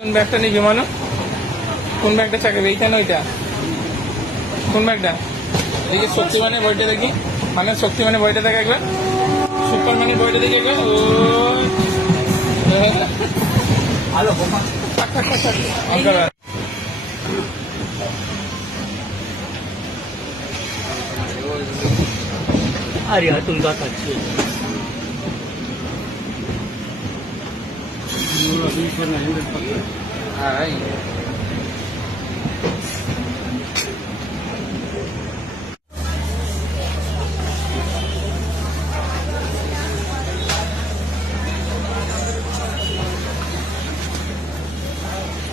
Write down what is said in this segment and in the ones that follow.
কোন ব্যাগটা নিবি মানো? কোন ব্যাগটা চাকাবে? এইটা না ওইটা? কোন ব্যাগটা? দেখি শক্তিমানের বইটা দেখি। মানে শক্তিমানের বইটা দেখে একবার, সুপারম্যানের বইটা দেখে একবার। ও अरे यार तुम बात अच्छी है।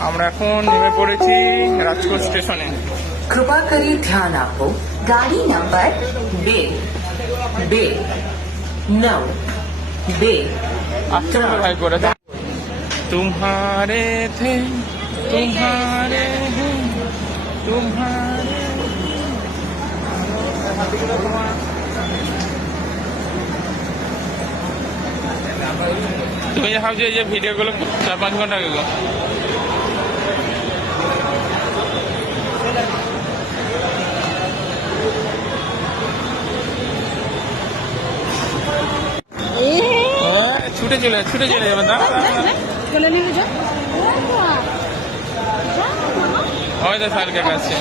আমরা এখন নেমে পড়েছি রাজকোট স্টেশনে। कृपा करिए ध्यान आपको गाड़ी नंबर बे बे 9 बे আচ্ছা ভাই করে तुम्हारे थे तुम्हारे हैं तुम्हारे। তুমি যে ভাবছো এই যে ভিডিওগুলো 4-5 ঘন্টা আগে গো, ছুটে চলে যাবে। চলে নিয়ে যা হয়তো সালকে কাছে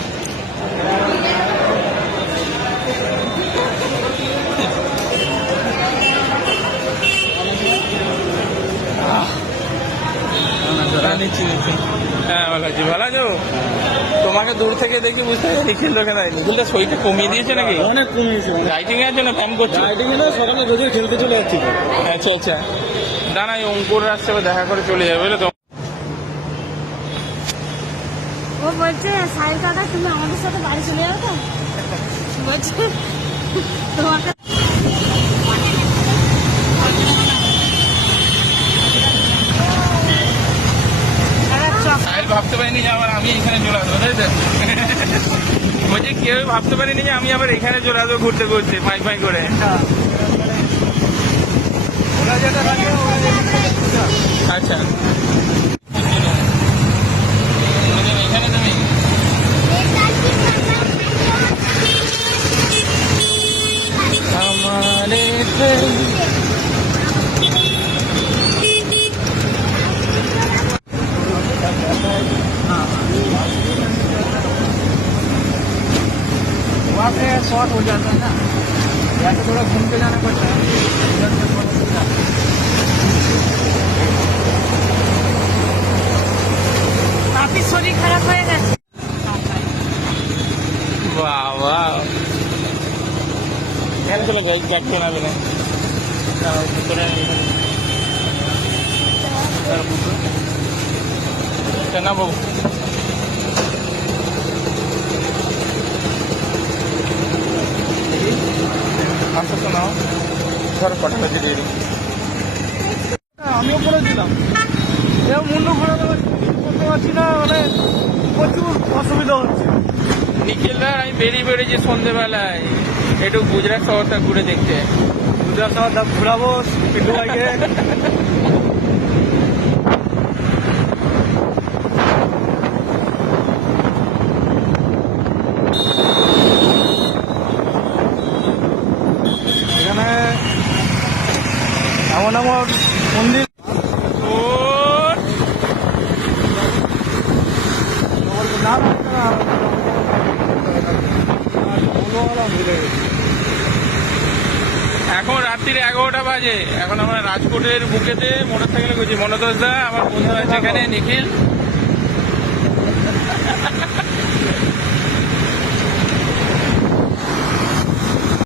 হ্যাঁ ভালো আছি। ভালো আছো? তোমাকে দূর থেকে দেখে বুঝতে পারি নিখিল তোকে দেয়। নিখিলটা শরীরটা কমিয়ে দিয়েছে নাকি? অনেক কমিয়েছে। রাইটিং এর জন্য ফ্যান করছে। রাইডিং এ সকালে রোজই খেলতে চলে যাচ্ছি। আচ্ছা আচ্ছা, দাঁড়া এই অঙ্কুর আসছে, দেখা করে চলে যাবে বুঝলে তো। ও বলছে সাইল কাকা তুমি আমাদের সাথে বাড়ি চলে যাও তো, বলছে তোমাকে সাহেল ভাবতে পারিনি যে আবার আমি এখানে চলে আসবো, তাই তো? বলছি কেউ ভাবতে পারিনি যে আমি আবার এখানে চলে আসবো ঘুরতে ঘুরতে পাই পাই করে। আচ্ছা এখানে তুমি हमारे वहाँ पे शॉर्ट हो जाता है ना, या तो थोड़ा घूम के जाना पड़ता है। কাফি শরীর খারাপ হয়ে গেছে। বাবা এখানে চলে যাই, দেখতে না বিনা না বাবু। আচ্ছা তো নাও, ধরো কটটা দিয়ে দিই। আমিও করেছিলাম, এও মুন্ডু ঘোরাতে করতে পারছি না, মানে প্রচুর অসুবিধা হচ্ছে। নিখিলদা আমি বেরিয়েছি সন্ধ্যেবেলায় একটু গুজরাট শহরটা ঘুরে দেখতে। গুজরাট শহর ঘুরাবো একটু আগে। এখানে এমন এমন মন্দির না এখন রাত্রির 11টা বাজে। এখন আমরা রাজকোটের বুকেতে মোটর সাইকেলে গেছি। মনোতোষ দা আমার বন্ধু আছে এখানে, নিখিল।